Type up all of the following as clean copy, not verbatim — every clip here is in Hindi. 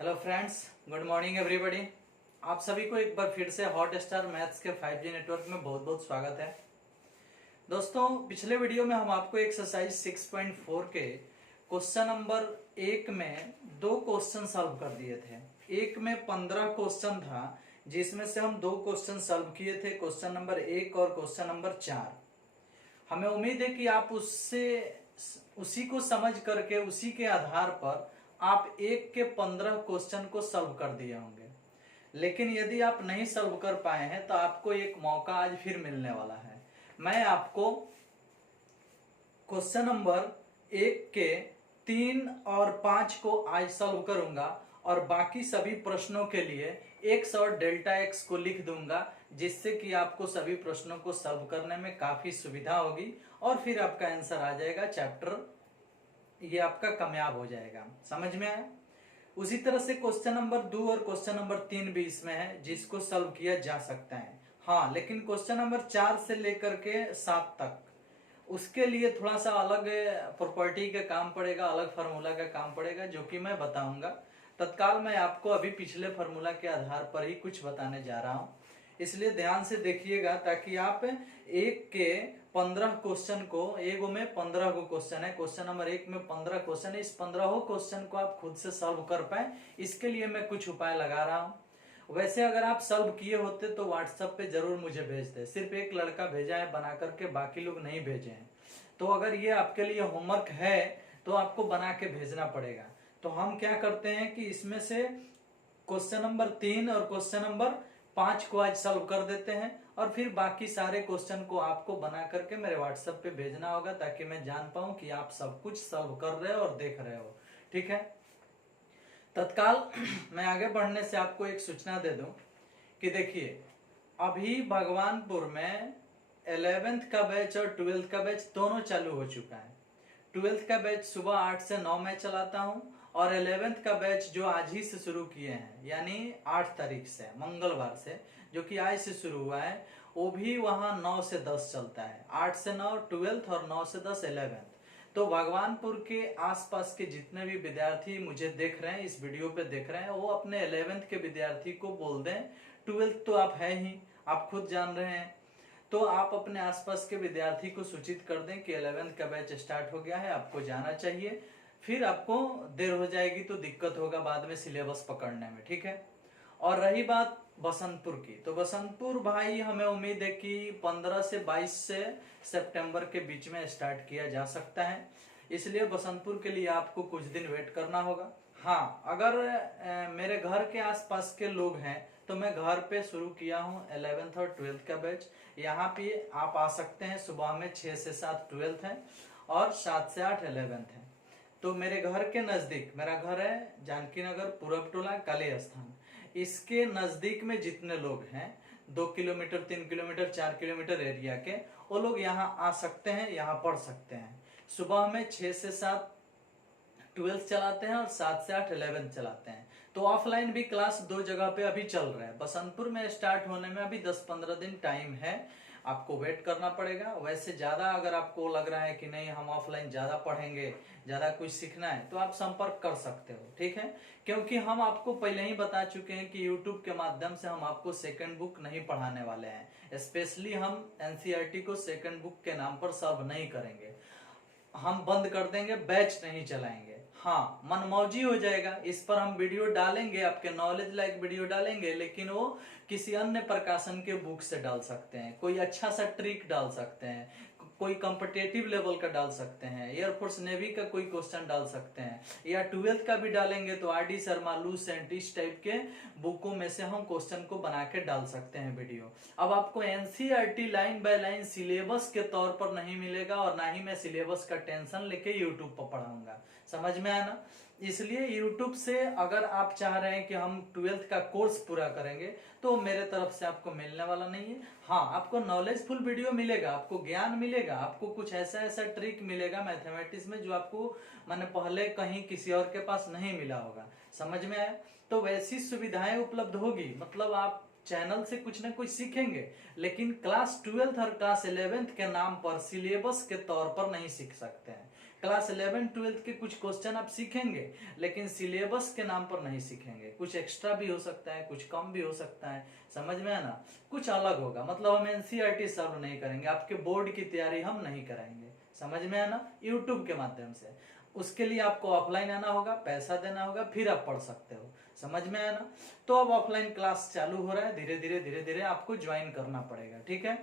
Hello friends, good morning everybody. आप सभी को एक बार फिर से हॉट स्टार मैथ्स के 5G नेटवर्क में बहुत बहुत स्वागत है। दोस्तों, पिछले वीडियो में हम आपको एक्सरसाइज 6.4 के क्वेश्चन नंबर 1 में दो क्वेश्चन सॉल्व कर दिए थे। एक में 15 क्वेश्चन था, जिसमें से हम दो क्वेश्चन सॉल्व किए थे, क्वेश्चन नंबर 1 और क्वेश्चन नंबर 4। हमें उम्मीद है कि आप उसी को समझ करके उसी के आधार पर आप 1 के 15 क्वेश्चन को सॉल्व कर दिए होंगे। लेकिन यदि आप नहीं सॉल्व कर पाए हैं तो आपको एक मौका आज फिर मिलने वाला है। मैं आपको क्वेश्चन नंबर 1 के 3 और 5 को आज सॉल्व करूंगा और बाकी सभी प्रश्नों के लिए x और डेल्टा x को लिख दूंगा, जिससे कि आपको सभी प्रश्नों को सॉल्व करने में काफी सुविधा होगी और फिर आपका आंसर आ जाएगा, चैप्टर ये आपका कामयाब हो जाएगा। समझ में आया? उसी तरह से क्वेश्चन नंबर 2 और क्वेश्चन नंबर 3 भी इसमें है, जिसको सॉल्व किया जा सकता है। हाँ, लेकिन क्वेश्चन नंबर 4 से लेकर के 7 तक उसके लिए थोड़ा सा अलग प्रॉपर्टी का काम पड़ेगा, अलग फार्मूला का काम पड़ेगा, जो कि मैं बताऊंगा। तत्काल मैं आपको अभी पिछले फार्मूला के आधार पर ही कुछ बताने जा रहा हूं, इसलिए ध्यान से देखिएगा ताकि आप 1 के 15 क्वेश्चन को, एक में 15 को क्वेश्चन है, क्वेश्चन नंबर 1 में 15 क्वेश्चन है, इस 15 क्वेश्चन को आप खुद से सॉल्व कर पाए, इसके लिए मैं कुछ उपाय लगा रहा हूं। वैसे अगर आप सॉल्व किए होते तो व्हाट्सएप पे जरूर मुझे भेज दे। सिर्फ एक लड़का भेजा है बना करके, बाकी लोग नहीं भेजे हैं। तो अगर ये आपके लिए होमवर्क है तो आपको बना के भेजना पड़ेगा। तो हम क्या करते हैं कि इसमें से क्वेश्चन नंबर 3 और क्वेश्चन नंबर 5 को आज सॉल्व कर देते हैं और फिर बाकी सारे क्वेश्चन को आपको बना करके मेरे व्हाट्सएप पे भेजना होगा, ताकि मैं जान पाऊं कि आप सब कुछ सॉल्व कर रहे हो और देख रहे हो। ठीक है? तत्काल मैं आगे बढ़ने से आपको एक सूचना दे दूं कि देखिए, अभी भगवानपुर में 11th का बैच और 12th का बैच दोनों चालू हो चुका है। 12th का बैच सुबह 8 से 9 में चलाता हूं और 11th का बैच जो आज ही से शुरू किए हैं, यानी 8 तारीख से, मंगलवार से, जो कि आज से शुरू हुआ है, वो भी वहां 9 से 10 चलता है। 8 से 9 12th और 9 से 10 11th। तो भगवानपुर के आसपास के जितने भी विद्यार्थी मुझे देख रहे हैं, इस वीडियो पे देख रहे हैं, वो अपने 11th के विद्यार्थी को बोल दें। 12th तो आप है ही, आप खुद जान रहे हैं, तो आप अपने आसपास के विद्यार्थी को सूचित कर दें कि 11th का बैच स्टार्ट हो गया है, आपको जाना चाहिए। फिर आपको देर हो जाएगी तो दिक्कत होगा बाद में सिलेबस पकड़ने में। ठीक है? और रही बात बसंतपुर की, तो बसंतपुर भाई हमें उम्मीद है कि 15 से 22 से सितंबर के बीच में स्टार्ट किया जा सकता है, इसलिए बसंतपुर के लिए आपको कुछ दिन वेट करना होगा। हाँ, अगर मेरे घर के आसपास के लोग हैं तो मैं घर पे शुरू किया हूँ 11th और 12th का बैच। यहाँ पे आप आ सकते हैं। सुबह में 6 से 7 12th है और 7 से 8 11th है। तो मेरे घर के नजदीक, मेरा घर है जानकी नगर, पूरब टोला, काली स्थान, इसके नजदीक में जितने लोग हैं 2 किलोमीटर 3 किलोमीटर 4 किलोमीटर एरिया के, वो लोग यहाँ आ सकते हैं, यहाँ पढ़ सकते हैं। सुबह में 6 से 7 12th चलाते हैं और 7 से 8 11th चलाते हैं। तो ऑफलाइन भी क्लास दो जगह पे अभी चल रहा है। बसंतपुर में स्टार्ट होने में अभी 10-15 दिन टाइम है, आपको वेट करना पड़ेगा। वैसे ज्यादा अगर आपको लग रहा है कि नहीं हम ऑफलाइन ज्यादा पढ़ेंगे, ज्यादा कुछ सीखना है, तो आप संपर्क कर सकते हो। ठीक है? क्योंकि हम आपको पहले ही बता चुके हैं कि यूट्यूब के माध्यम से हम आपको सेकंड बुक नहीं पढ़ाने वाले हैं। स्पेशली हम एनसीईआरटी को सेकंड बुक के नाम पर सर्व नहीं करेंगे, हम बंद कर देंगे, बैच नहीं चलाएंगे। हाँ, मनमौजी हो जाएगा, इस पर हम वीडियो डालेंगे, आपके नॉलेज लाइक वीडियो डालेंगे, लेकिन वो किसी अन्य प्रकाशन के बुक से डाल सकते हैं, कोई अच्छा सा ट्रिक डाल सकते हैं, कोई कॉम्पिटेटिव लेवल का डाल सकते हैं, एयरफोर्स नेवी का कोई क्वेश्चन डाल सकते हैं, या 12th का भी डालेंगे तो आर डी शर्मा, लूसेंट, इस टाइप के बुकों में से हम क्वेश्चन को बना के डाल सकते हैं वीडियो। अब आपको NCERT line by line syllabus के तौर पर नहीं मिलेगा और ना ही मैं सिलेबस का टेंशन लेके यूट्यूब पर पढ़ाऊंगा। समझ में आया ना? इसलिए यूट्यूब से अगर आप चाह रहे हैं कि हम 12th का कोर्स पूरा करेंगे तो मेरे तरफ से आपको मिलने वाला नहीं है। हाँ, आपको नॉलेजफुल वीडियो मिलेगा, आपको ज्ञान मिलेगा, आपको कुछ ऐसा ऐसा ट्रिक मिलेगा मैथमेटिक्स में जो आपको मैंने पहले कहीं किसी और के पास नहीं मिला होगा। समझ में आया? तो वैसी सुविधाएं उपलब्ध होगी, मतलब आप चैनल से कुछ ना कुछ सीखेंगे, लेकिन क्लास 12th और क्लास 11th के नाम पर सिलेबस के तौर पर नहीं सीख सकते हैं, क्लास 11-12 के कुछ क्वेश्चन आप सीखेंगे, लेकिन सिलेबस के नाम पर नहीं सीखेंगे। कुछ एक्स्ट्रा भी हो सकता है, कुछ कम भी हो सकता है, समझ में है ना, कुछ अलग होगा। मतलब हम एनसीईआरटी सॉल्व नहीं करेंगे, आपके बोर्ड की तैयारी हम नहीं कराएंगे, समझ में है ना, यूट्यूब के माध्यम से। उसके लिए आपको ऑफलाइन आना होगा, पैसा देना होगा, फिर आप पढ़ सकते हो, समझ में है ना। तो अब ऑफलाइन क्लास चालू हो रहा है, धीरे धीरे आपको ज्वाइन करना पड़ेगा, ठीक है।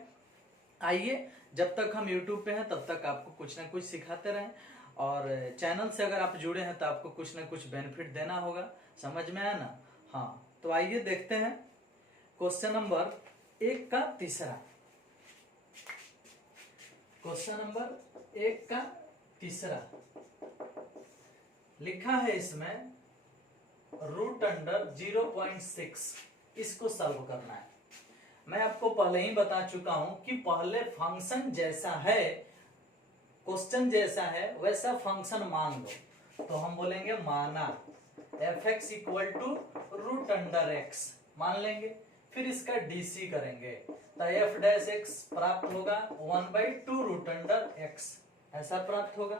आइए, जब तक हम यूट्यूब पे हैं तब तक आपको कुछ ना कुछ सिखाते रहें, और चैनल से अगर आप जुड़े हैं तो आपको कुछ ना कुछ बेनिफिट देना होगा, समझ में आया ना। हाँ, तो आइए देखते हैं क्वेश्चन नंबर 1 का तीसरा। क्वेश्चन नंबर 1 का तीसरा लिखा है इसमें √0.6, इसको सॉल्व करना है। मैं आपको पहले ही बता चुका हूं कि पहले फंक्शन जैसा है, क्वेश्चन जैसा है वैसा फंक्शन मान लो। तो हम बोलेंगे माना f(x) = √x मान लेंगे, फिर इसका डीसी करेंगे तो f' प्राप्त होगा 1/2 √x, ऐसा प्राप्त होगा।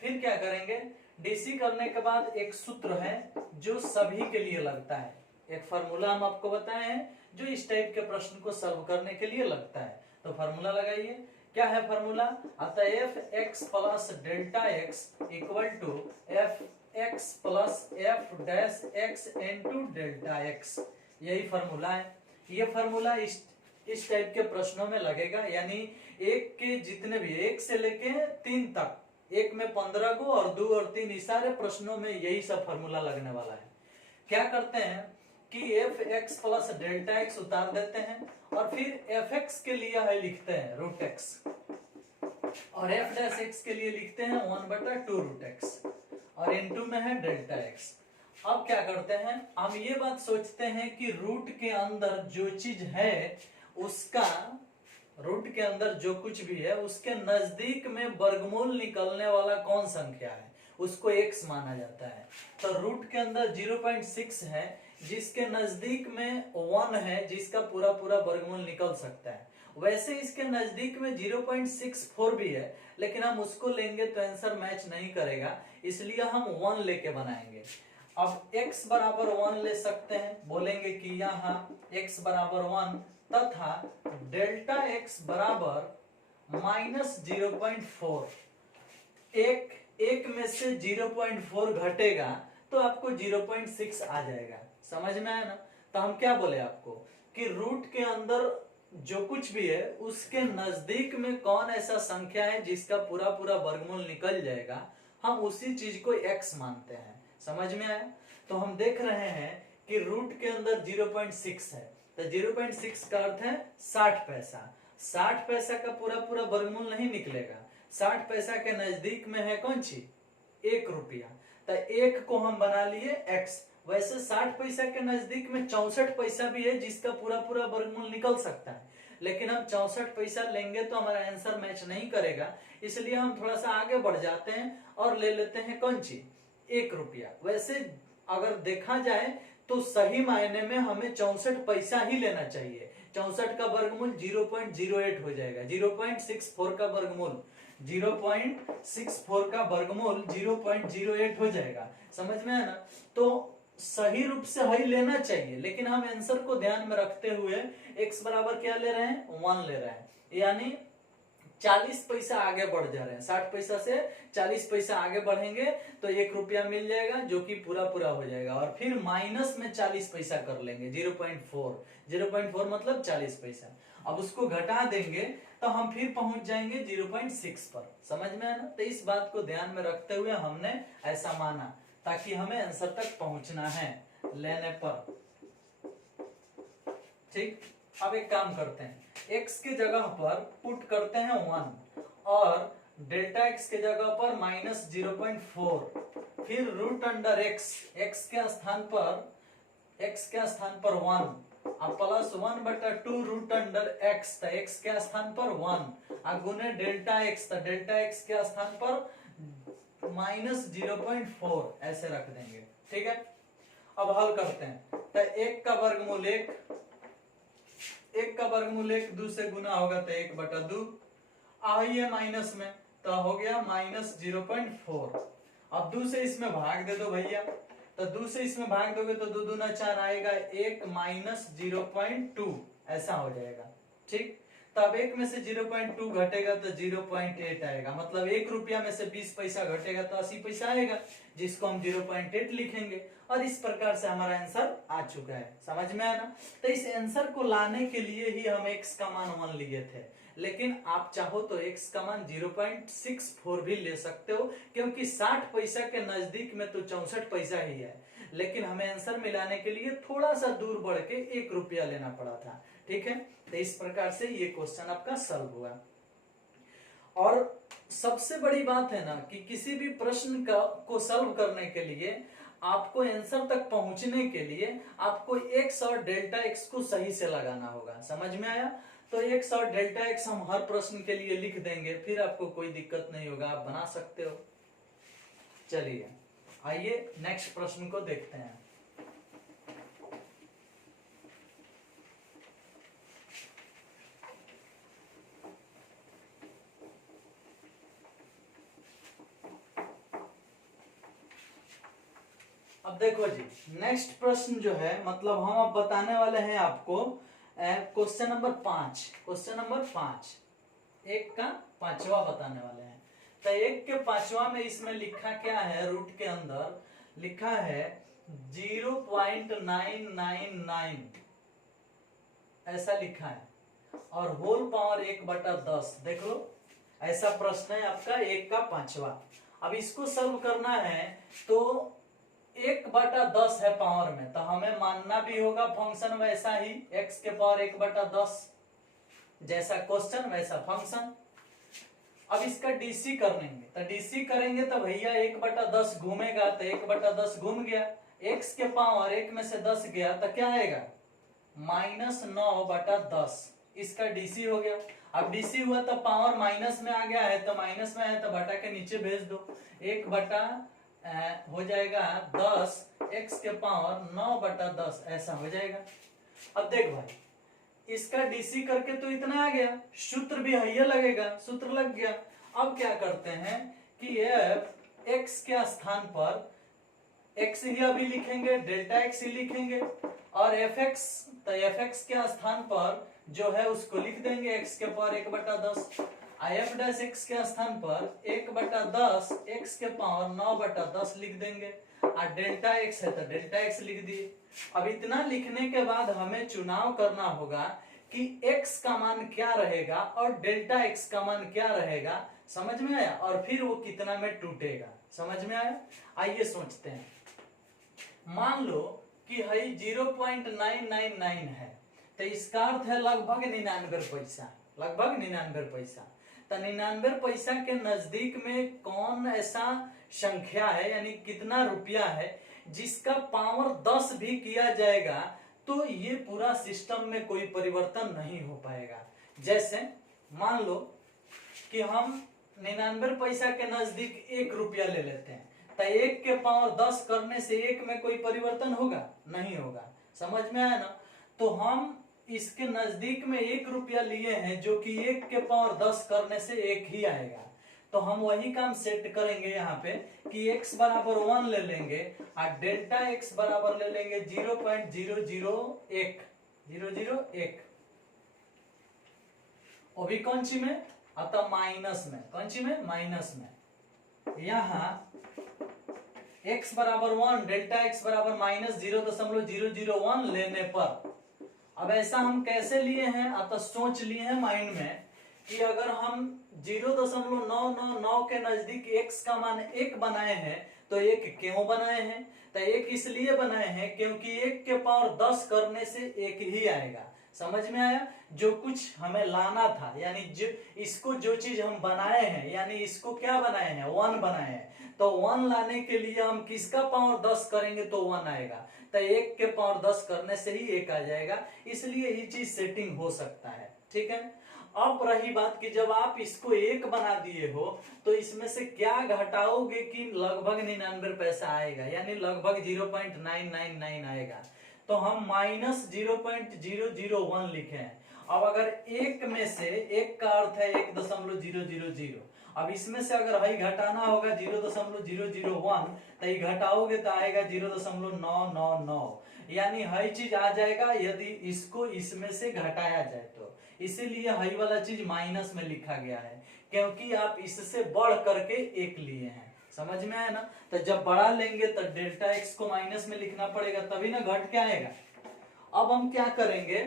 फिर क्या करेंगे, डीसी करने के बाद एक सूत्र है जो सभी के लिए लगता है, एक फार्मूला हम आपको बताए हैं जो इस टाइप के प्रश्न को सॉल्व करने के लिए लगता है। तो फार्मूला लगाइए, क्या है फार्मूला, अतः f(x + Δx) = f(x + f'(x) * Δx, यही फार्मूला है। ये फार्मूला इस टाइप के प्रश्नों में लगेगा, यानी एक के जितने भी 1 से लेके 3 तक, एक में 15 को और 2 और 3 इस सारे प्रश्नों में यही सब फार्मूला लगने वाला है। क्या करते हैं कि f(x + Δx) उतार देते हैं और फिर f(x) के लिए है लिखते हैं √x और f'(x) के लिए लिखते हैं 1/2 √x और इनटू में है Δx। अब क्या करते हैं, हम ये बात सोचते हैं कि रूट के अंदर जो चीज है उसका, रूट के अंदर जो कुछ भी है उसके नजदीक में वर्गमूल निकलने वाला कौन संख्या है उसको x माना जाता है। तो रूट के अंदर 0.6 है, जिसके नजदीक में 1 है, जिसका पूरा पूरा वर्गमूल निकल सकता है। वैसे इसके नजदीक में 0.64 भी है, लेकिन हम उसको लेंगे तो आंसर मैच नहीं करेगा, इसलिए हम 1 लेके बनाएंगे। अब x बराबर 1 ले सकते हैं, बोलेंगे कि यहाँ x बराबर 1 तथा Δx बराबर -0.4। एक में से 0.4 घटेगा तो आपको 0.6 आ जाएगा, समझ में आया ना। तो हम क्या बोले आपको कि रूट के अंदर जो कुछ भी है उसके नजदीक में कौन ऐसा संख्या है जिसका पूरा पूरा वर्गमूल निकल जाएगा, हम उसी चीज को x मानते हैं, समझ में आया। तो हम देख रहे हैं कि रूट के अंदर 0.6 है, तो 0.6 का अर्थ है 60 पैसा। 60 पैसा का पूरा पूरा वर्गमूल नहीं निकलेगा, 60 पैसा के नजदीक में है कौन सी, 1 रुपया, तो 1 को हम बना लिए x। वैसे 60 पैसा के नजदीक में 64 पैसा भी है जिसका पूरा पूरा वर्गमूल निकल सकता है, लेकिन हम 64 पैसा लेंगे तो हमारा आंसर मैच नहीं करेगा, इसलिए हम थोड़ा सा आगे बढ़ जाते हैं और ले लेते हैं कौन सी, 1 रुपया। वैसे अगर देखा जाए तो सही मायने में हमें 64 पैसा ही लेना चाहिए। 64 का वर्गमूल 0.08 हो जाएगा, 0.64 का वर्गमूल 0.64 का वर्गमूल 0.08 हो जाएगा, समझ में है ना। तो सही रूप से ही लेना चाहिए, लेकिन हम आंसर को ध्यान में रखते हुए x बराबर क्या ले रहे हैं, 1 ले रहे हैं, यानी 40 पैसा आगे बढ़ जा रहे हैं। 60 पैसा से 40 पैसा आगे बढ़ेंगे तो 1 रुपया मिल जाएगा जो कि पूरा पूरा हो जाएगा, और फिर माइनस में 40 पैसा कर लेंगे, 0.4 मतलब 40 पैसा। अब उसको घटा देंगे तो हम फिर पहुंच जाएंगे 0.6 पर, समझ में है ना। तो इस बात को ध्यान में रखते हुए हमने ऐसा माना ताकि हमें आंसर तक पहुंचना है लेने पर, ठीक। अब एक काम करते हैं, x के जगह पर पुट करते हैं 1 और Δx के जगह पर -0.4, फिर √x, x के स्थान पर 1 अब +1/2 √x, तो x के स्थान पर 1 गुने Δx, तो Δx के स्थान पर -0.4 ऐसे रख देंगे, ठीक है। अब हल करते हैं, तो 1 का वर्गमूल 1 का वर्गमूल 1 2 से गुना होगा तो 1/2 आई है माइनस में, तो हो गया -0.4। अब 2 से इसमें भाग दे दो भैया, तो 2 से इसमें भाग दोगे तो 2 दूना 4 आएगा, 1 -0.2 ऐसा हो जाएगा। ठीक, तब 1 में से 0.2 घटेगा तो 0.8 आएगा, मतलब 1 रुपया में से 20 पैसा घटेगा तो 80 पैसा आएगा, जिसको हम 0.8 लिखेंगे। और इस प्रकार से हमारा आंसर आ चुका है। समझ में आया ना? तो इस आंसर को लाने के लिए ही हम x का मान 1 लिए थे, लेकिन आप चाहो तो x का मान 0.64 भी ले सकते हो, क्योंकि 60 पैसा के नजदीक में तो 64 पैसा ही है, लेकिन हमें आंसर मिलाने के लिए थोड़ा सा दूर बढ़ के 1 रुपया लेना पड़ा था। ठीक है, तो इस प्रकार से ये क्वेश्चन आपका सॉल्व हुआ। और सबसे बड़ी बात है ना कि किसी भी प्रश्न को सॉल्व करने के लिए आपको आंसर तक पहुंचने के लिए आपको x और डेल्टा x को सही से लगाना होगा। समझ में आया? तो x और डेल्टा x हम हर प्रश्न के लिए लिख देंगे, फिर आपको कोई दिक्कत नहीं होगा, आप बना सकते हो। चलिए आइए नेक्स्ट प्रश्न को देखते हैं। अब देखो जी, नेक्स्ट प्रश्न जो है, मतलब हम अब बताने वाले हैं आपको क्वेश्चन नंबर 5। क्वेश्चन नंबर 5 1 का 5वां बताने वाले हैं। तो 1 के 5वां में इसमें लिखा क्या है, रूट के अंदर लिखा है 0.999 ऐसा लिखा है, और होल पावर 1/10। देख लो, ऐसा प्रश्न है आपका 1 का 5वां। अब इसको सॉल्व करना है तो 1/10 है पावर में, तो हमें मानना भी होगा फंक्शन वैसा ही, x के पावर 1/10, जैसा क्वेश्चन वैसा फंक्शन। अब इसका डीसी करेंगे, तो डीसी करेंगे तो भैया 1/10 घूमेगा, तो 1/10 घूम गया, x के पावर 1 में से 10 गया तो क्या आएगा, -9/10। इसका डीसी हो गया। अब डीसी हुआ तो पावर माइनस में आ गया है, तो माइनस में है तो बटा के नीचे भेज दो, 1 हो जाएगा 10, x के पावर 9/10 ऐसा हो जाएगा। अब देख भाई, इसका डीसी करके तो इतना आ गया, सूत्र भी है लगेगा, सूत्र लग गया। अब क्या करते हैं कि f x के स्थान पर x ही अभी लिखेंगे, डेल्टा x ही लिखेंगे, और fx, तो fx के स्थान पर जो है उसको लिख देंगे x के पावर 1/10, f डैश x के स्थान पर 1/10 x के पावर 9/10 लिख देंगे, और डेल्टा x है तो डेल्टा x लिख दिए। अब इतना लिखने के बाद हमें चुनाव करना होगा कि x का मान क्या रहेगा और डेल्टा x का मान क्या रहेगा। समझ में आया? और फिर वो कितना में टूटेगा। समझ में आया? आइए सोचते हैं। मान लो कि है 0.999 है, तो इसका अर्थ है लगभग 99 पैसा, लगभग 99 पैसा। तो 99 पैसा के नजदीक में कौन ऐसा संख्या है, यानी कितना रुपया है जिसका पावर 10 भी किया जाएगा तो ये पूरा सिस्टम में कोई परिवर्तन नहीं हो पाएगा। जैसे मान लो कि हम 99 पैसा के नजदीक 1 रुपया ले लेते हैं, तो 1 के पावर 10 करने से 1 में कोई परिवर्तन होगा? नहीं होगा। समझ में आया ना? तो हम इसके नजदीक में 1 रुपया लिए हैं, जो कि 1 के पावर 10 करने से 1 ही आएगा। तो हम वही काम सेट करेंगे यहाँ पे कि x बराबर 1 ले लेंगे और डेल्टा x बराबर ले लेंगे 0.001, 001। वो भी कौन सी में? अतः माइनस में। कौन सी में? माइनस में। यहाँ x बराबर 1, डेल्टा x बराबर -0.001 लेने पर, अब ऐसा हम कैसे लिए हैं? अतः सोच लिए हैं माइंड में कि अगर हम 0.999 के नजदीक x का मान 1 बनाए हैं, तो 1 क्यों बनाए हैं? तो 1 इसलिए बनाए हैं क्योंकि 1 के पावर 10 करने से 1 ही आएगा। समझ में आया? जो कुछ हमें लाना था, यानी जो चीज हम बनाए हैं, यानी इसको क्या बनाए हैं? 1 बनाए हैं। तो 1 लाने के लिए हम किसका पावर 10 करेंगे तो 1 आएगा, तो 1 के पावर 10 करने से ही 1 आ जाएगा। इसलिए ये चीज सेटिंग हो सकता है। ठीक है। अब रही बात कि जब आप इसको 1 बना दिए हो तो इसमें से क्या घटाओगे कि लगभग 99 पैसा आएगा, यानी लगभग 0.999 आएगा। तो हम -0.001 लिखे हैं। अब अगर 1 में से 1 का अर्थ है 1.000, अब इसमें से अगर हई घटाना होगा 0.001 तो ये घटाओगे तो आएगा 0.999, यानी हई चीज आ जाएगा यदि इसको इसमें से घटाया जाए तो। इसीलिए हई वाला चीज माइनस में लिखा गया है, क्योंकि आप इससे बढ़ करके एक लिए हैं। समझ में आया ना? तो जब बड़ा लेंगे तो डेल्टा एक्स को माइनस में लिखना पड़ेगा, तभी ना घट के आएगा। अब हम क्या करेंगे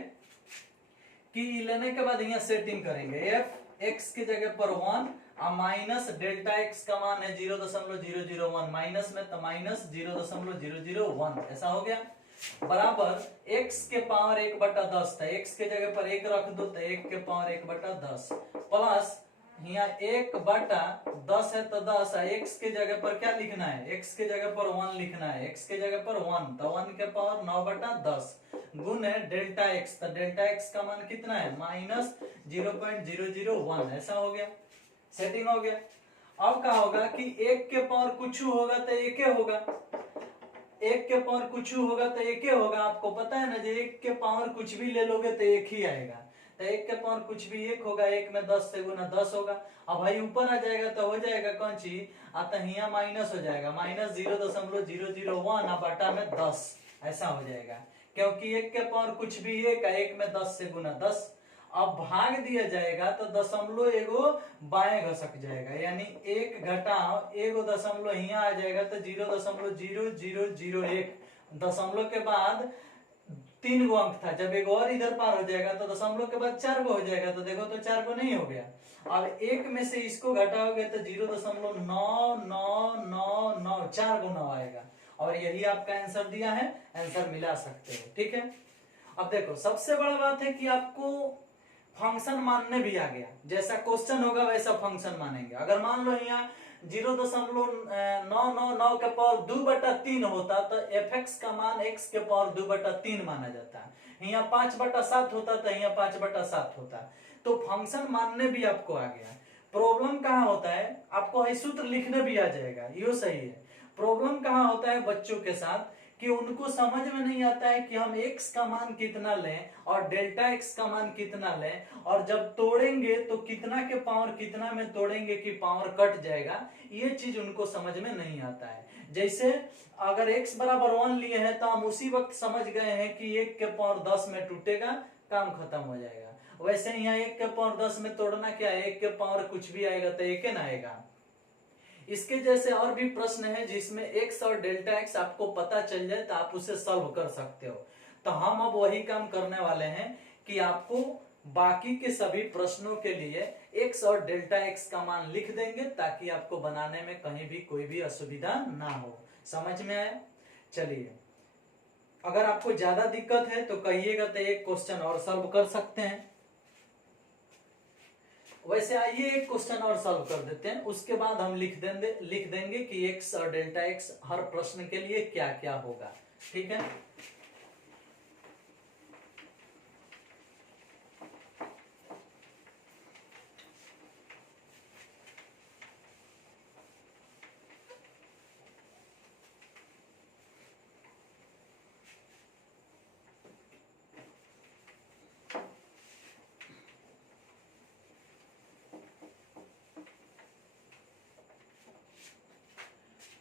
कि लेने के बाद यहाँ सेटिंग करेंगे, एफ एक्स की जगह पर 1 और माइनस डेल्टा एक्स का मान है 0.001, माइनस में तो माइनस 0.001, ऐसा हो गया। बराबर x के पावर 1/10 था, x के जगह पर 1 रख दो तो 1 के पावर 1/10 प्लस यहाँ 1/10 है तो 10 है, x के जगह पर क्या लिखना है, x के जगह पर 1 लिखना है, x के जगह पर 1 तो 1 के पावर 9/10 गुण है डेल्टा x, तो डेल्टा x का मान कितना है -0.001, ऐसा हो गया, सेटिंग हो गया। अब क्या होगा कि 1 के पावर कुछ होगा तो 1 होगा, 1 के पावर कुछ होगा तो 1 होगा। आपको पता है ना, जो 1 के पावर कुछ भी ले लोगे तो 1 ही आएगा, तो 1 के पावर कुछ भी 1 होगा, 1 में 10 से गुना 10 होगा। अब भाई ऊपर आ जाएगा तो हो जाएगा कौन चीज आता, यहाँ माइनस हो जाएगा, -0.001 बटा में 10, ऐसा हो जाएगा, क्योंकि 1 के पावर कुछ भी 1 है, 1 में 10 से गुना 10। अब भाग दिया जाएगा तो दशमलव एगो बाएं घसक जाएगा, यानी 1 घटाओ एगो दशमलव यहाँ आ जाएगा तो 0.0001, दशमलव के बाद 3 गो अंक था, जब एगो और इधर पार हो जाएगा तो दशमलव के बाद 4 गो हो जाएगा, तो देखो तो 4 गो नहीं हो गया। अब 1 में से इसको घटाओगे तो 0.9999, 4 गुना आएगा, और यही आपका आंसर दिया है, आंसर मिला सकते हो, ठीक है। अब देखो सबसे बड़ा बात है कि आपको फंक्शन मानने भी आ गया, जैसा क्वेश्चन होगा वैसा फंक्शन मानेंगे। अगर मान लो यहाँ 0.999 के पावर 2/3 होता तो एफ एक्स का मान x के पावर 2/3 माना जाता, यहाँ 5/7 होता तो यहाँ 5/7 होता, तो फंक्शन मानने भी आपको आ गया। प्रॉब्लम कहाँ होता है, आपको है सूत्र लिखने भी आ जाएगा, ये सही है। प्रॉब्लम कहाँ होता है बच्चों के साथ कि उनको समझ में नहीं आता है कि हम x का मान कितना लें और डेल्टा x का मान कितना लें, और जब तोड़ेंगे तो कितना के पावर कितना में तोड़ेंगे कि पावर कट जाएगा, ये चीज उनको समझ में नहीं आता है। जैसे अगर x बराबर 1 लिए हैं तो हम उसी वक्त समझ गए हैं कि 1 के पावर 10 में टूटेगा, काम खत्म हो जाएगा। वैसे यहाँ 1 के पावर 10 में तोड़ना क्या है, 1 के पावर कुछ भी आएगा तो 1 ना आएगा। इसके जैसे और भी प्रश्न है जिसमें x और डेल्टा x आपको पता चल जाए तो आप उसे सॉल्व कर सकते हो। तो हम अब वही काम करने वाले हैं कि आपको बाकी के सभी प्रश्नों के लिए x और डेल्टा x का मान लिख देंगे, ताकि आपको बनाने में कहीं भी कोई भी असुविधा ना हो। समझ में आया? चलिए, अगर आपको ज्यादा दिक्कत है तो कहिएगा, तो एक क्वेश्चन और सॉल्व कर सकते हैं। वैसे आइए एक क्वेश्चन और सॉल्व कर देते हैं, उसके बाद हम लिख देंगे कि x और डेल्टा x हर प्रश्न के लिए क्या क्या होगा, ठीक है।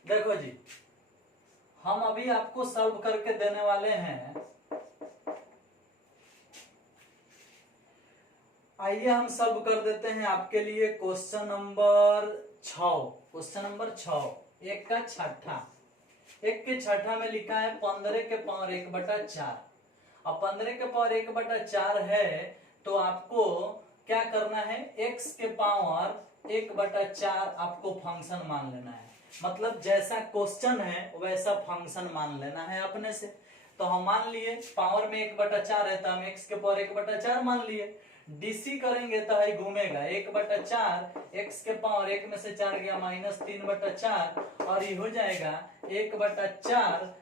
देखो जी, हम अभी आपको सॉल्व करके देने वाले हैं। आइए हम सॉल्व कर देते हैं आपके लिए क्वेश्चन नंबर 6। क्वेश्चन नंबर 6, 1 का छठा। 1 के छठा में लिखा है 15 के पावर 1/4। अब 15 के पावर 1/4 है तो आपको क्या करना है, x के पावर 1/4 आपको फंक्शन मान लेना है। मतलब जैसा क्वेश्चन है वैसा फंक्शन मान लेना है अपने से। तो हम मान लिए पावर में 1/4 है तो हम x के पावर 1/4 मान लिए। डीसी करेंगे तो है घूमेगा 1/4, x के पावर 1 में से 4 गया -3/4, और ये हो जाएगा 1/4।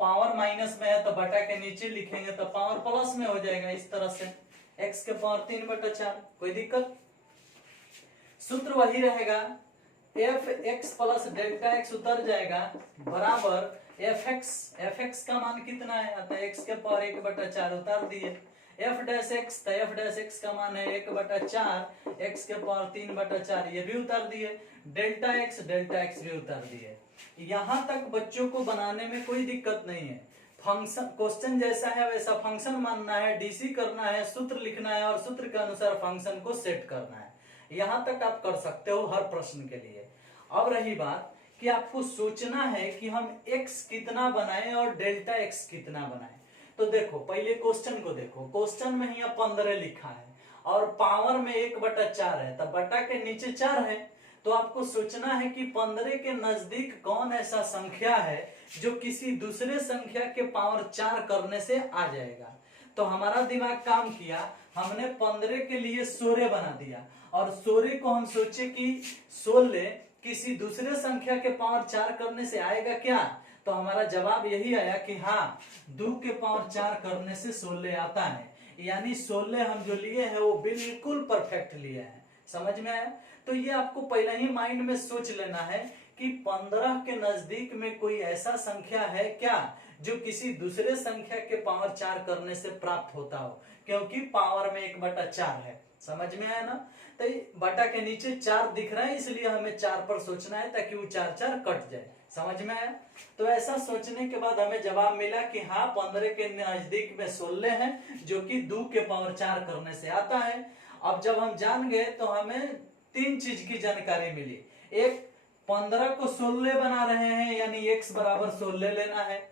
पावर माइनस में है तो बटा के नीचे लिखेंगे तो पावर प्लस में हो जाएगा, इस तरह से x के पावर 3/4। कोई दिक्कत? सूत्र वही रहेगा, F x plus delta x उतर जाएगा बराबर एफ एक्स का मान कितना है, अतः एक्स के पावर 1/4 उतार दिए, एफ डैश एक्स, तो एफ डैश एक्स का मान है 1/4 एक्स के पावर 3/4, ये भी उतार दिए। डेल्टा एक्स भी उतार दिए। यहां तक बच्चों को बनाने में कोई दिक्कत नहीं है। फंक्शन क्वेश्चन जैसा है वैसा फंक्शन मानना है, डीसी करना है, सूत्र लिखना है और सूत्र के अनुसार फंक्शन को सेट करना है। यहां तक आप कर सकते हो हर प्रश्न के लिए। अब रही बात कि आपको सोचना है कि हम x कितना बनाएं और डेल्टा x कितना बनाएं। तो देखो पहले क्वेश्चन को देखो, क्वेश्चन में ही 15 लिखा है और पावर में 1/4 है, तब बटा के नीचे 4 है। तो आपको सोचना है कि 15 के नजदीक कौन ऐसा संख्या है जो किसी दूसरे संख्या के पावर 4 करने से आ जाएगा। तो हमारा दिमाग काम किया, हमने 15 के लिए 16 बना दिया और 16 को हम सोचे कि 16 किसी दूसरे संख्या के पावर 4 करने से आएगा क्या। तो हमारा जवाब यही आया कि हाँ, 2 के पावर 4 करने से 16 आता है। यानी 16 हम जो लिए हैं वो बिल्कुल परफेक्ट लिए हैं। समझ में आया? तो ये आपको पहले ही माइंड में सोच लेना है कि 15 के नजदीक में कोई ऐसा संख्या है क्या जो किसी दूसरे संख्या के पावर 4 करने से प्राप्त होता हो, क्योंकि पावर में 1/4 है। समझ में आया ना? तो बटा के नीचे 4 दिख रहा है, इसलिए हमें 4 पर सोचना है ताकि वो 4 कट जाए। समझ में आया? तो ऐसा सोचने के बाद हमें जवाब मिला कि हाँ, 15 के नजदीक में 16 है जो कि 2 के पावर 4 करने से आता है। अब जब हम जान गए तो हमें 3 चीज की जानकारी मिली। एक, 15 को 16 बना रहे हैं यानी x बराबर 16 लेना है,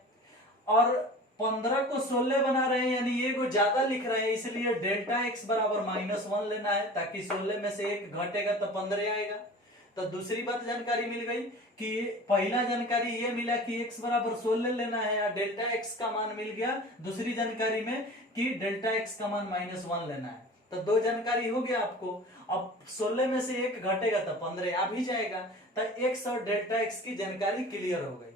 और 15 को 16 बना रहे हैं यानी ये को ज्यादा लिख रहे हैं, इसलिए डेल्टा x बराबर -1 लेना है ताकि 16 में से 1 घटेगा तो 15 आएगा। तो दूसरी बात जानकारी मिल गई कि पहला जानकारी ये मिला कि x बराबर 16 लेना है या डेल्टा x का मान मिल गया दूसरी जानकारी में कि डेल्टा x का मान -1 लेना है। तो 2 जानकारी हो गया आपको। अब 16 में से 1 घटेगा तो 15 आ भी जाएगा। तो x और डेल्टा x की जानकारी क्लियर हो गई।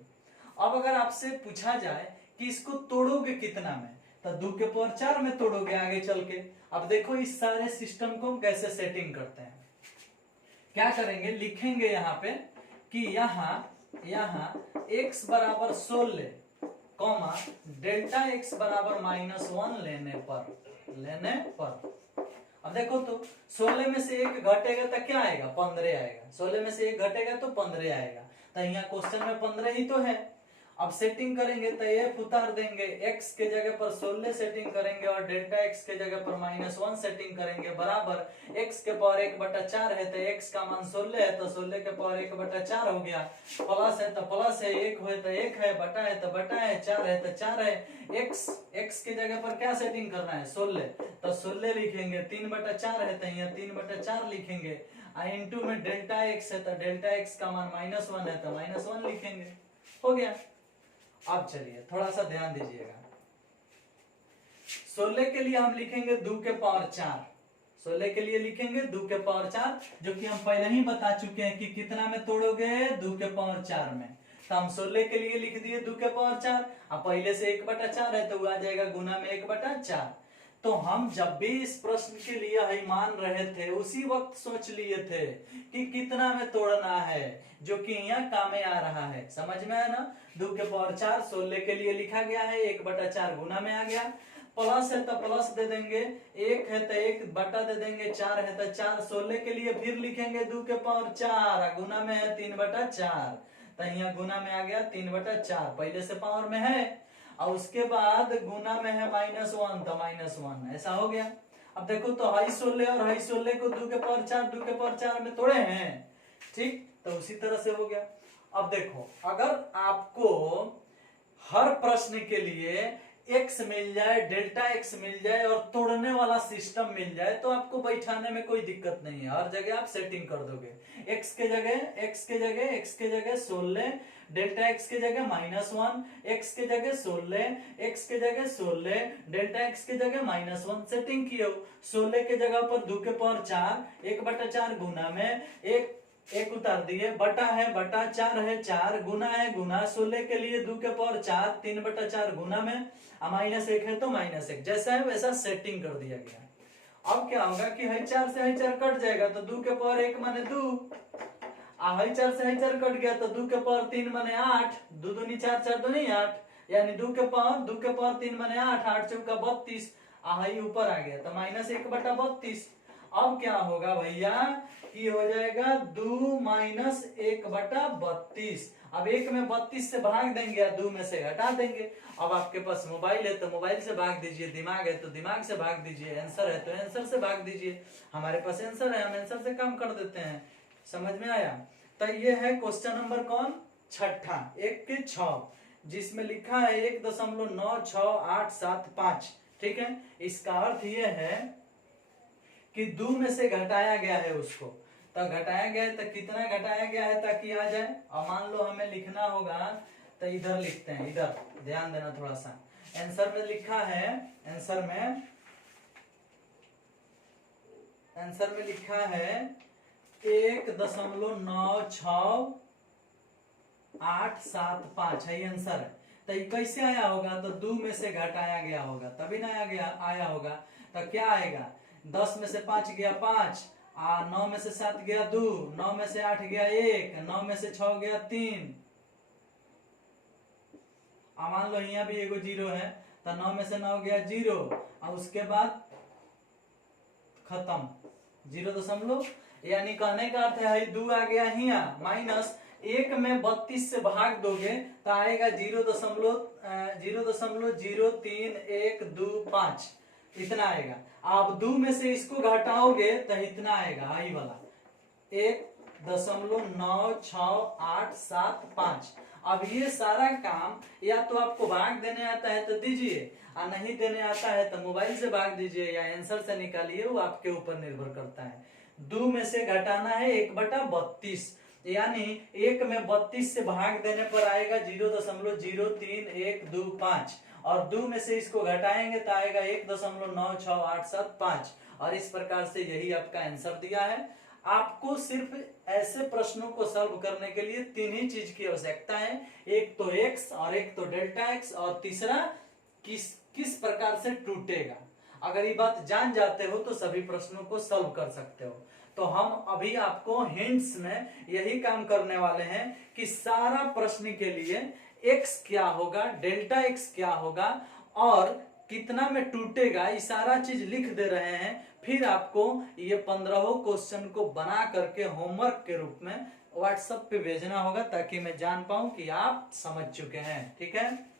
अब अगर आपसे पूछा जाए कि इसको तोड़ोगे कितना में, तो 2 के पावर 4 में तोड़ोगे आगे चल के। अब देखो इस सारे सिस्टम को हम कैसे सेटिंग करते हैं। क्या करेंगे, लिखेंगे यहाँ पे कि यहाँ x बराबर 16 कॉमा डेल्टा x बराबर -1 लेने पर अब देखो तो 16 में से 1 घटेगा तो क्या आएगा, 15 आएगा। 16 में से 1 घटेगा तो 15 आएगा। तो यहाँ क्वेश्चन में 15 ही तो है। अब सेटिंग करेंगे तो f उतार देंगे, x के जगह पर 16 सेटिंग करेंगे और डेल्टा x के जगह पर -1 सेटिंग करेंगे, बराबर x के पावर 1/4 है तो x का मान 16 है तो 16 के पावर 1/4 हो गया, प्लस है तो प्लस है, 1 है तो 1 है, बटा है तो बटा है, 4 है तो 4 है। x के जगह पर क्या सेटिंग करना है, 16, तो 16 लिखेंगे, 3/4 है तो यहाँ 3/4 लिखेंगे, इंटू में डेल्टा x है तो डेल्टा x का मान -1 है तो -1 लिखेंगे। हो गया। अब चलिए थोड़ा सा ध्यान दीजिएगा। 16 के लिए हम लिखेंगे 2 के पावर 4, 16 के लिए लिखेंगे 2 के पावर 4, जो कि हम पहले ही बता चुके हैं कि कितना में तोड़ोगे, 2 के पावर 4 में। तो हम 16 के लिए लिख दिए 2 के पावर 4, अब पहले से 1/4 है तो वो आ जाएगा गुना में 1/4। तो हम जब भी इस प्रश्न के लिए ही मान रहे थे उसी वक्त सोच लिए थे कि कितना में तोड़ना है, जो कि यहाँ काम में आ रहा है। समझ में आया ना? 2 के पावर 4 16 के लिए लिखा गया है, 1/4 गुना में आ गया, प्लस है तो प्लस दे देंगे, 1 है तो 1 बटा दे देंगे, 4 है तो 4, 16 के लिए फिर लिखेंगे 2 के पावर 4, गुना में है 3/4, तो यहाँ गुना में आ गया 3/4, पहले से पावर में है और उसके बाद गुना में है -1 तो -1, ऐसा हो गया। अब देखो तो हाई 16 और हाई 16 को 2 के पावर 4 2 के पावर 4 में तोड़े हैं, ठीक, तो उसी तरह से हो गया। अब देखो अगर आपको हर प्रश्न के लिए x मिल जाए, डेल्टा x मिल जाए और तोड़ने वाला सिस्टम मिल जाए तो आपको बैठाने में कोई दिक्कत नहीं है, हर जगह आप सेटिंग कर दोगे। x के जगह 16, डेल्टा x के जगह -1, x के जगह 16, डेल्टा x के जगह -1 सेटिंग किए हो। 16 के जगह पर 2 के पावर 4, 1/4 गुना में 1 उतार दिए, बटा है बटा, 4 है 4, गुना है गुना, 16 के लिए 2 के पावर 4, 3/4 गुना में, -1 है तो -1, जैसा है वैसा सेटिंग कर दिया गया। अब क्या होगा कि है 4 से है 4 कट जाएगा तो 2 के पावर 1 माने 2, है 4 से है 4 कट गया तो 2 के पावर 3 माने 8, 2 दूनी 4, 4 दूनी 8, यानी 2 के पावर 3 माने 8, 8 चौका 32, आई ऊपर आ गया तो -1/32। अब क्या होगा भैया कि हो जाएगा 2 - 1/32। अब 1 में 32 से भाग देंगे या 2 में से घटा देंगे। अब आपके पास मोबाइल है तो मोबाइल से भाग दीजिए, दिमाग है तो दिमाग से भाग दीजिए, आंसर है तो आंसर से भाग दीजिए। हमारे पास आंसर है, हम आंसर से काम कर देते हैं। समझ में आया? तो ये है क्वेश्चन नंबर कौन, छठा, 1 के 6, जिसमें लिखा है 1.96875। ठीक है, इसका अर्थ ये है कि 2 में से घटाया गया है उसको, तो घटाया गया है तो कितना घटाया गया है ताकि आ जाए। और मान लो हमें लिखना होगा तो इधर लिखते हैं, इधर ध्यान देना थोड़ा सा। आंसर में लिखा है, आंसर में लिखा है 1.96875 है, ये आंसर है। तो ये कैसे आया होगा, तो 2 में से घटाया गया होगा तभी ना आया होगा। तो क्या आएगा, 10 में से 5 गया 5, 9 में से 7 गया 2, 9 में से 8 गया 1, 9 में से 6 गया 3। मान लो यहाँ भी एगो 0 है तो 9 में से 9 गया 0, और उसके बाद खत्म 0 यानी कहने का अर्थ है 2 आ गया यहाँ माइनस 1 में 32 से भाग दोगे तो आएगा 0.03125, इतना आएगा। आप 2 में से इसको घटाओगे तो इतना आएगा, आई वाला 1.96875। अब ये सारा काम या तो आपको भाग देने आता है तो दीजिए, और नहीं देने आता है तो मोबाइल से भाग दीजिए या आंसर से निकालिए, वो आपके ऊपर निर्भर करता है। 2 में से घटाना है 1/32, यानी 1 में 32 से भाग देने पर आएगा 0.03125, और 2 में से इसको घटाएंगे तो आएगा 1.96875। और इस प्रकार से यही आपका आंसर दिया है। आपको सिर्फ ऐसे प्रश्नों को सॉल्व करने के लिए 3 ही चीज की आवश्यकता है, एक तो x और एक तो डेल्टा x, और तीसरा किस प्रकार से टूटेगा। अगर ये बात जान जाते हो तो सभी प्रश्नों को सॉल्व कर सकते हो। तो हम अभी आपको हिंट्स में यही काम करने वाले हैं कि सारा प्रश्न के लिए x क्या होगा, डेल्टा x क्या होगा और कितना में टूटेगा, ये सारा चीज लिख दे रहे हैं। फिर आपको ये 15 क्वेश्चन को बना करके होमवर्क के रूप में व्हाट्सएप पे भेजना होगा ताकि मैं जान पाऊं कि आप समझ चुके हैं। ठीक है,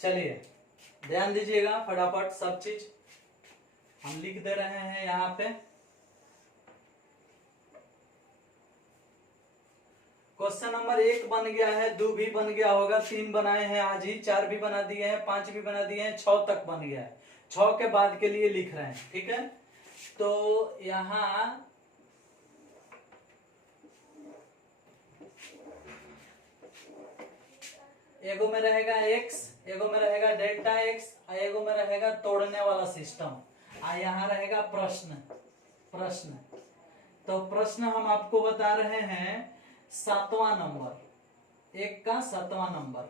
चलिए ध्यान दीजिएगा, फटाफट सब चीज हम लिख दे रहे हैं यहाँ पे। क्वेश्चन नंबर 1 बन गया है, 2 भी बन गया होगा, 3 बनाए हैं आज ही, 4 भी बना दिए हैं, 5 भी बना दिए हैं, 6 तक बन गया है। 6 के बाद के लिए लिख रहे हैं। ठीक है, तो यहाँ एगो में रहेगा x, एगो में रहेगा डेल्टा x, एगो में रहेगा तोड़ने वाला सिस्टम, यहाँ रहेगा प्रश्न। तो प्रश्न हम आपको बता रहे हैं 7वां नंबर, 1 का 7वां नंबर।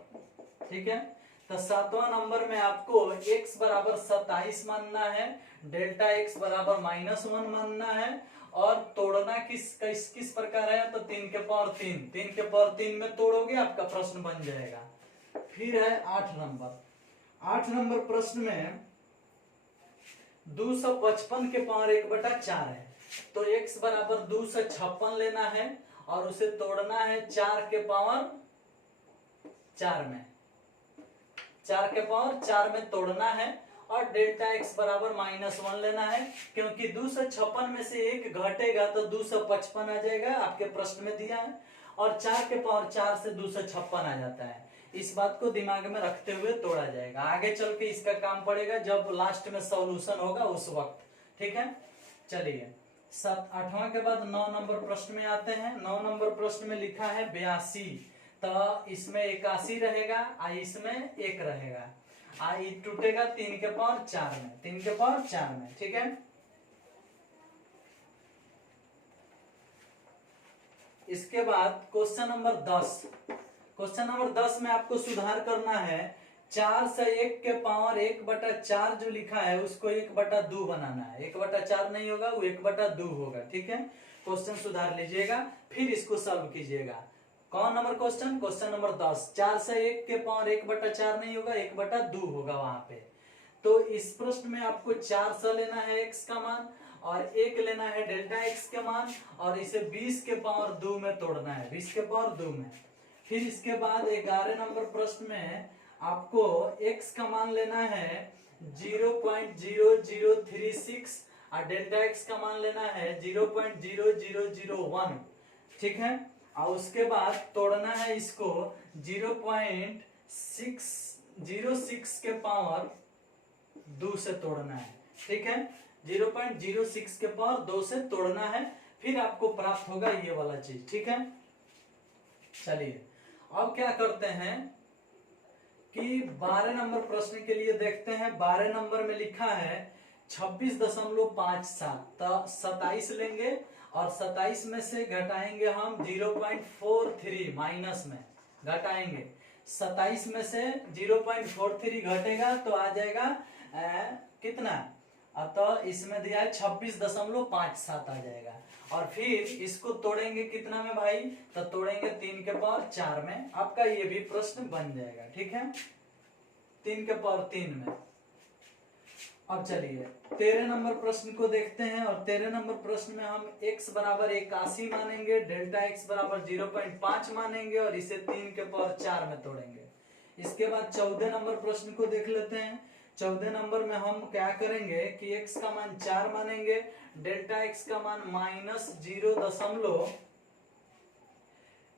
ठीक है, तो 7वां नंबर में आपको x बराबर 27 मानना है, डेल्टा x बराबर -1 मानना है, और तोड़ना किस प्रकार है, तो 3 के पावर 3, 3 के पावर 3 में तोड़ोगे आपका प्रश्न बन जाएगा। फिर है 8 नंबर प्रश्न में 255 के पावर 1/4 है, तो x बराबर 256 लेना है और उसे तोड़ना है 4 के पावर 4 में, 4 के पावर 4 में तोड़ना है, और डेल्टा x बराबर -1 लेना है, क्योंकि 256 में से 1 घटेगा तो 255 आ जाएगा, आपके प्रश्न में दिया है, और 4 के पावर 4 से 256 आ जाता है। इस बात को दिमाग में रखते हुए तोड़ा जाएगा, आगे चल के इसका काम पड़ेगा जब लास्ट में सॉल्यूशन होगा उस वक्त। ठीक है, चलिए 8वां के बाद 9 नंबर प्रश्न में आते हैं। 9 नंबर प्रश्न में लिखा है 82, तो इसमें 81 रहेगा, इसमें 1 रहेगा, ये टूटेगा 3 के पावर 4 में, 3 के पावर 4 में। ठीक है, इसके बाद क्वेश्चन नंबर 10। क्वेश्चन नंबर 10 में आपको सुधार करना है। 4 से 1 के पावर 1/4 जो लिखा है उसको 1/2 बनाना है। 1/4 नहीं होगा, वो 1/2 होगा। ठीक है, क्वेश्चन सुधार लीजिएगा, फिर इसको सॉल्व कीजिएगा। कौन नंबर क्वेश्चन? Question number 10। 4 से 1 के पावर 1/4 नहीं होगा, 1/2 होगा वहां पे। तो इस प्रश्न में आपको 4 से लेना है x का मान और 1 लेना है डेल्टा x के मान, और इसे 20 के पावर 2 में तोड़ना है, 20 के पावर 2 में। फिर इसके बाद 11 नंबर प्रश्न में आपको x का मान लेना है 0.0036 और डेल्टा x का मान लेना है 0.0001। ठीक है, और उसके बाद तोड़ना है इसको 0.606 के पावर 2 से तोड़ना है। ठीक है, 0.06 के पावर 2 से तोड़ना है, फिर आपको प्राप्त होगा ये वाला चीज। ठीक है, चलिए अब क्या करते हैं कि 12 नंबर प्रश्न के लिए देखते हैं। 12 नंबर में लिखा है 26.57, तो 27 लेंगे और 27 में से घटाएंगे हम 0.43, माइनस में घटाएंगे। 27 में से 0.43 घटेगा तो आ जाएगा कितना? तो इसमें दिया है 26.57 आ जाएगा। और फिर इसको तोड़ेंगे कितना में भाई? तो तोड़ेंगे 3 के पावर 4 में। आपका ये भी प्रश्न बन जाएगा। ठीक है, 3 के पावर 3 में। अब चलिए 13 नंबर प्रश्न को देखते हैं। और 13 नंबर प्रश्न में हम x बराबर 81 मानेंगे, डेल्टा x बराबर 0.5 मानेंगे और इसे 3 के पावर 4 में तोड़ेंगे। इसके बाद 14 नंबर प्रश्न को देख लेते हैं। 14 नंबर में हम क्या करेंगे कि x का मान 4 मानेंगे, डेल्टा x का मान -0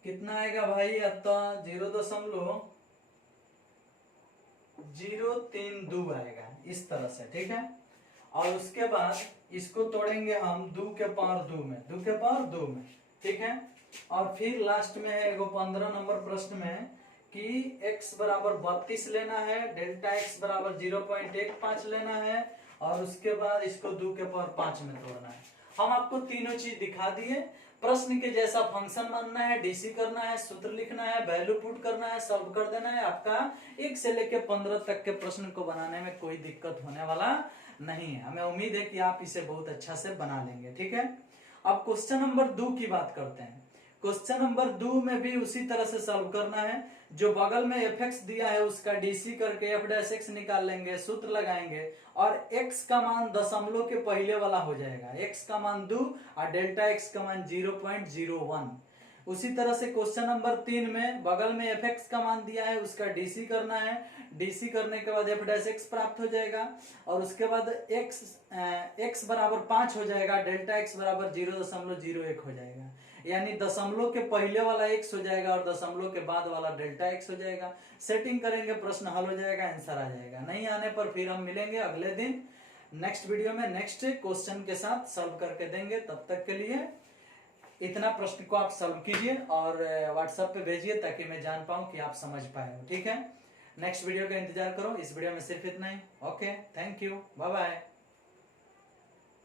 कितना आएगा भाई? तो 0.032 आएगा इस तरह से। ठीक है, और उसके बाद इसको तोड़ेंगे हम 2 के पावर 2 में, 2 के पावर 2 में। ठीक है, और फिर लास्ट में है 15 नंबर प्रश्न में कि x बराबर 32 लेना है, डेल्टा x बराबर 0.15 लेना है और उसके बाद इसको 2 के पावर 5 में तोड़ना है। हम आपको तीनों चीज दिखा दिए। प्रश्न के जैसा फंक्शन मानना है, डीसी करना है, सूत्र लिखना है, वैल्यू पुट करना है, सॉल्व कर देना है। आपका 1 से लेकर 15 तक के प्रश्न को बनाने में कोई दिक्कत होने वाला नहीं है। हमें उम्मीद है कि आप इसे बहुत अच्छा से बना लेंगे। ठीक है, अब क्वेश्चन नंबर 2 की बात करते हैं। क्वेश्चन नंबर 2 में भी उसी तरह से सॉल्व करना है। जो बगल में fx दिया है उसका डीसी करके f' निकाल लेंगे, सूत्र लगाएंगे और x का मान दशमलव के पहले वाला हो जाएगा। x का मान 2 और डेल्टा x का मान 0.01। उसी तरह से क्वेश्चन नंबर 3 में बगल में fx का मान दिया है उसका डीसी करना है। डीसी करने के बाद f' प्राप्त हो जाएगा और उसके बाद x बराबर 5 हो जाएगा, डेल्टा x बराबर 0.01 हो जाएगा। यानी दशमलव के पहले वाला x हो जाएगा और दशमलव के बाद वाला डेल्टा x हो जाएगा। सेटिंग करेंगे, प्रश्न हल हो जाएगा, आंसर आ जाएगा। नहीं आने पर फिर हम मिलेंगे अगले दिन नेक्स्ट वीडियो में नेक्स्ट क्वेश्चन के साथ सॉल्व करके देंगे। तब तक के लिए इतना प्रश्न को आप सॉल्व कीजिए और व्हाट्सएप पे भेजिए ताकि मैं जान पाऊं कि आप समझ पाए हो। ठीक है, नेक्स्ट वीडियो का इंतजार करो। इस वीडियो में सिर्फ इतना ही। Okay, thank you, bye bye.